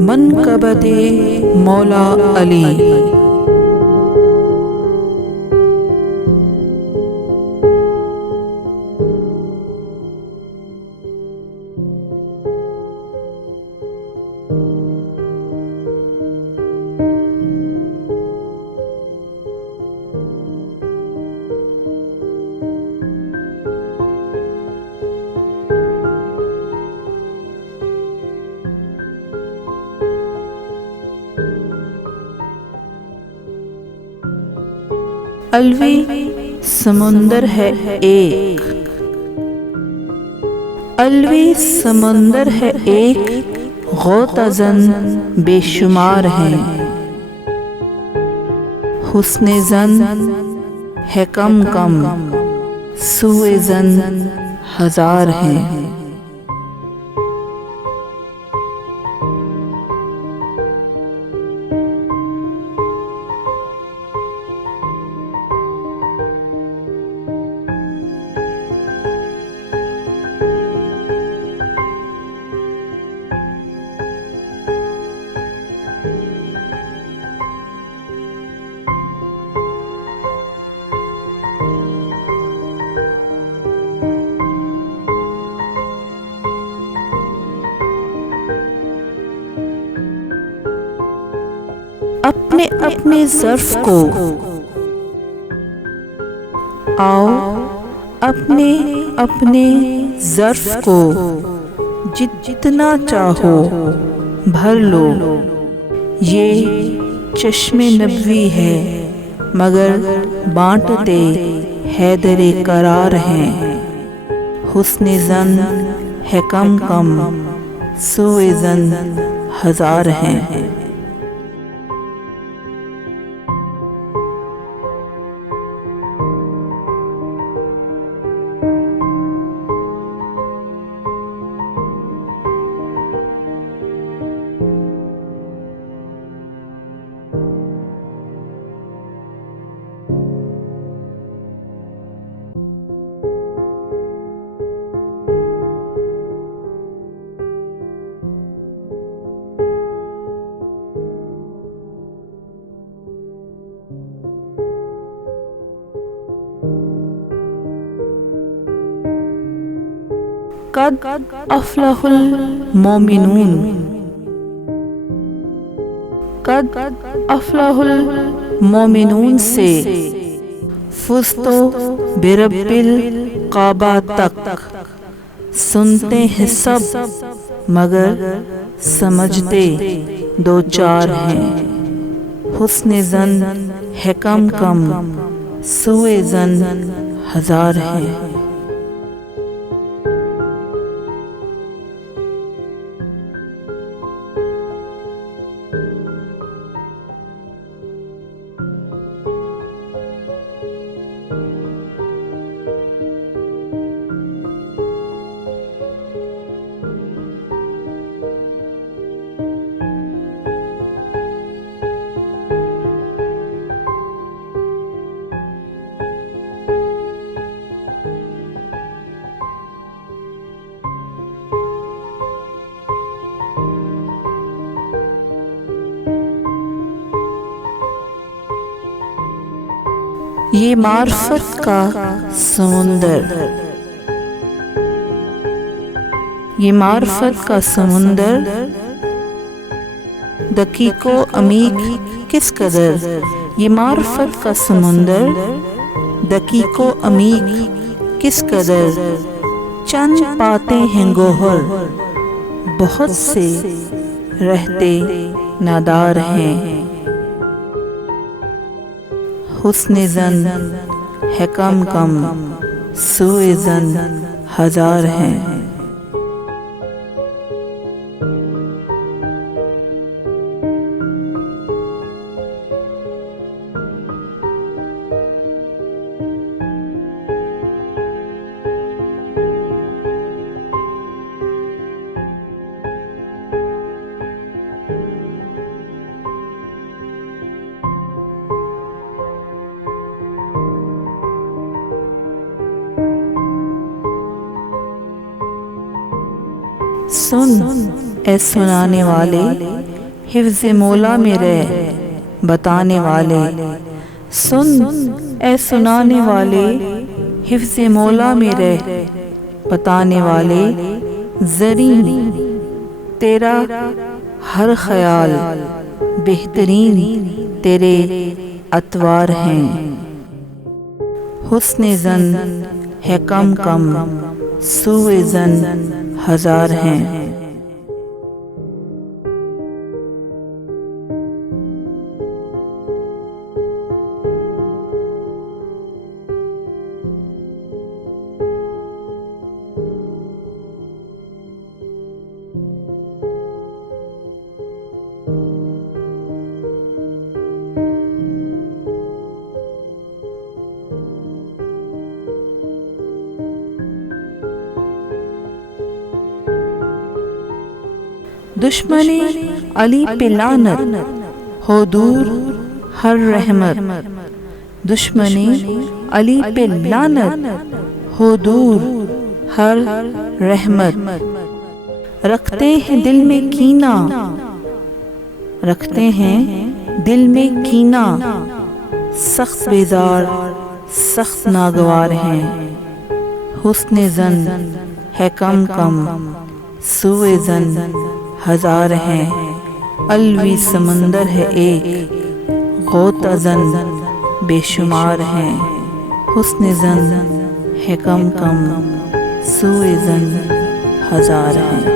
मनकबते मौला अली। अलवी समुंदर है एक, अलवी समुंदर है एक, गौतज़न बेशुमार हैं। हुस्ने ज़न है कम कम, सूए ज़न हजार हैं। अपने अपने ज़र्फ़ को आओ, अपने अपने ज़र्फ़ को जितना चाहो भर लो। ये चश्मे नबवी है मगर बांटते हैदरे करार हैं। हुस्ने ज़न है कम कम, सोए ज़न हजार हैं। कद अफ़लहुल मोमिनून, कद अफ़लहुल मोमिनून से फुज़्तो बिरब्बिल काबा तक सुनते हैं सब मगर समझते दो चार हैं। हुस्ने ज़न है कम कम, सूए ज़न हजार हैं। ये मार्फत का समुंदर, ये मार्फत का समुंदर दकीको अमीक किस कदर। ये मार्फत का समुंदर दकीको अमीक किस कदर। चंद पाते हैं गोहर, बहुत से रहते नादार हैं। हुस्ने ज़न है कम कम, सूए ज़न हजार हैं। सुन ए सुनाने वाले हिफ्ज़ मौला में रह बताने वाले। सुन ए सुनाने वाले हिफ्ज़ मौला में रह बताने वाले। ज़री तेरा हर ख्याल बेहतरीन तेरे अतवार हैं। हुस्न ज़न है कम कम सूए ज़न हजार हैं। दुश्मने अली पे लानत हो दूर हर रहमत। दुश्मने अली पे लानत हो दूर हर रहमत। रखते हैं दिल में कीना, रखते हैं दिल में कीना। सख्त बेजार सख्त नागवार हैं। हुस्न ज़न है कम कम सूए ज़न हजार हैं। अलवी समंदर है एक गौता ज़न बेशुमार हैं। हुस्न ज़न है कम कम सूए ज़न हजार हैं।